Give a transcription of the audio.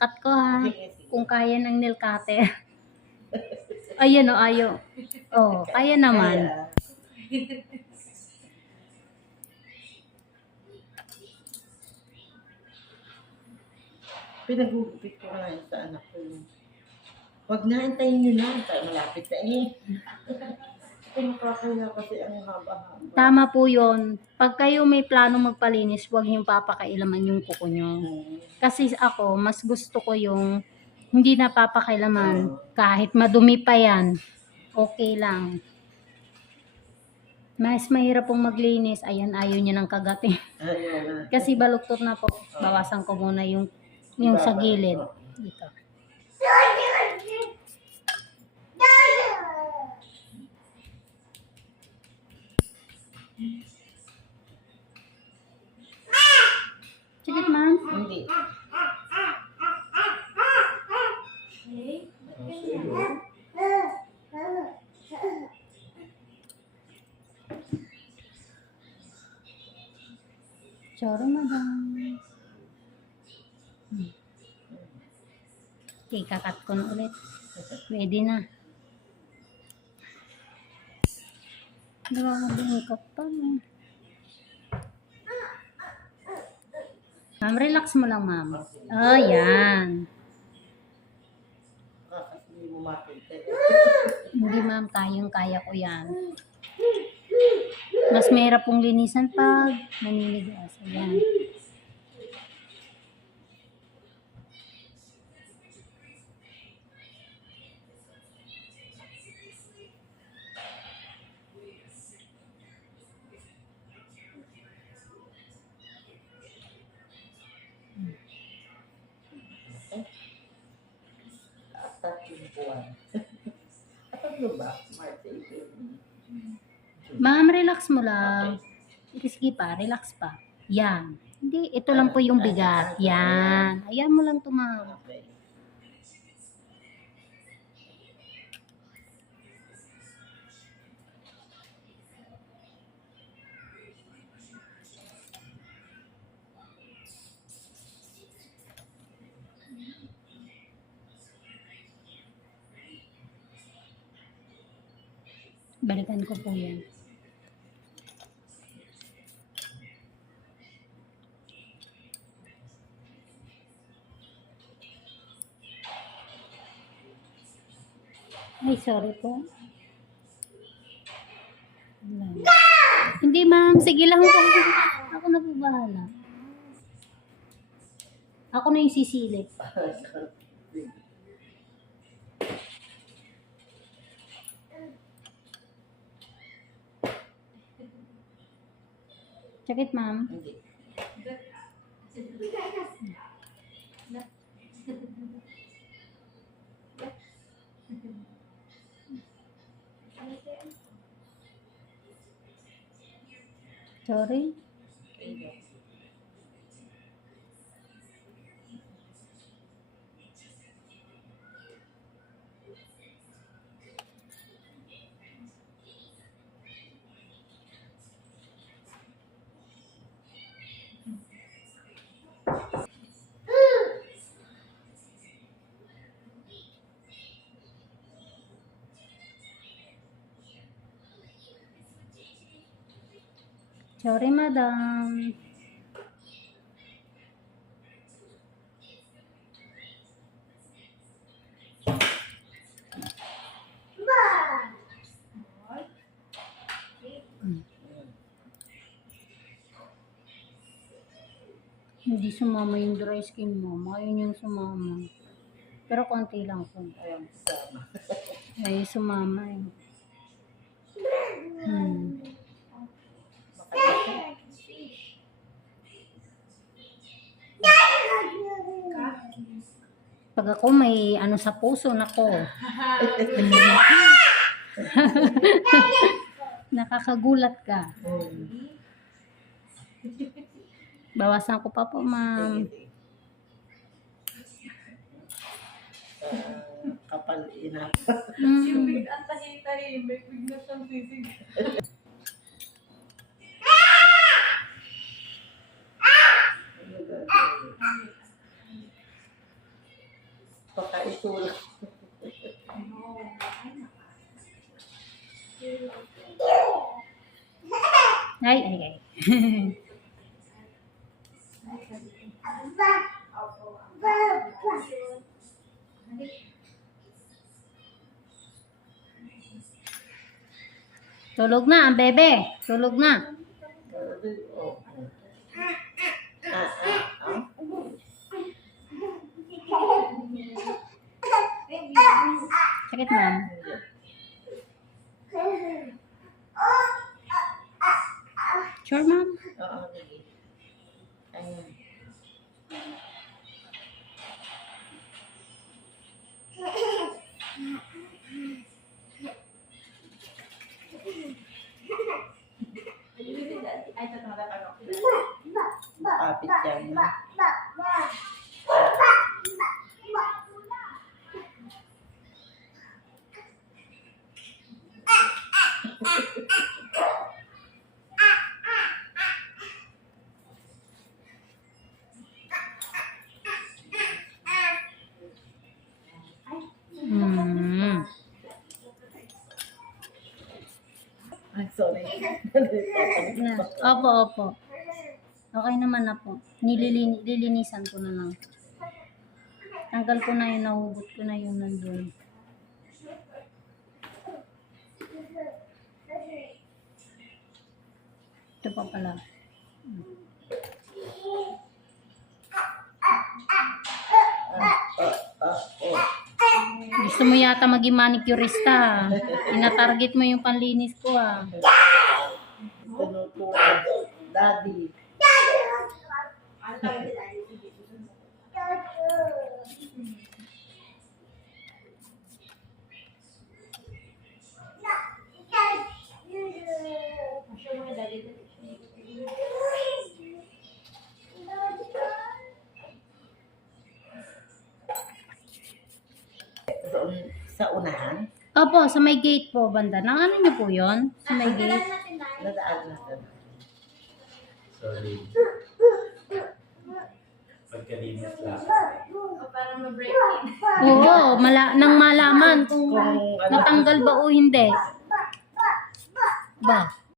Ikakat ko ha. Kung kaya ng nail cutter. Ayun o, ayo. Oh, kaya naman. Pinag-ugupit ko nga sa anak ko. Huwag na, antayin nyo na. Malapit na eh. Kung makakaya kasi ang haba-haba. Tama po yun. Pag kayo may plano magpalinis, huwag niyong papakailaman yung kuko niyo. Kasi ako, mas gusto ko yung hindi napapakailaman. Kahit madumi pa yan, okay lang. Mas mahirap pong maglinis. Ayan, ayaw niya ng na. Kasi baluktot na po. Bawasan ko muna yung, yung sa gilid. Dito. Sige, ma'am. Hindi. Sorry, madam. Hmm. Okay, kakat ko na ulit. Pwede na. Nakakabingkot pa. No? Ma'am, relax mo lang, ma'am. Oh, yan. Hindi ma'am. Kayang-kaya ko yan. Mas mahirap pong linisan pag naninigas. Ayan. Ma'am, relax mo lang. Sige, sige pa, relax pa. Yan. Hindi, ito lang po yung bigat. Yan. Ayan mo lang to, ma'am. Okay. Balikan ko po yan. Ay, sorry po. Hindi, ma'am. Sige lang po. Ako na po bahala. Ako na yung sisilip. Sakit, ma'am. Hindi. Sorry. Sorry, madam. Hmm. Hindi sumama yung dry skin mo. Ayun yung sumama. Pero konti lang po. Ayun, sama. Ay, sumama eh. Hmm. Pag ako may ano sa puso, nako. Nakakagulat ka. Bawasan ko pa po, ma'am. Kapal ina. Mm. Ang tahimik-tahimik, bigla siyang sisig. Ano gagawin? Pakaitulak. Ay, ay, ay. Tulog na ang bebe. Tulog na. Oh. Ah, ah, ah. Sakit ma'am. Sure ma'am. Oo, sige. Ayun. Kapit yan. Na. Opo, opo. Okay naman na po. Nililin lilinisan ko na lang. Tanggal ko na yun, nahugot ko na yun nandun. Ito pa pala. Gusto mo yata maging manicurista. ah. Ina-target mo yung panlinis ko ah. Tinutulog. Daddy. Sa, un- sa unahan, Opo, sa may gate po, banda. Nang ano niyo po yon Sa may gate? nadaan natin. Sorry. Pagkalinis lang. Para ma-break in. Oo, mala nang malaman kung Kung ano, natanggal ba o hindi. Ba?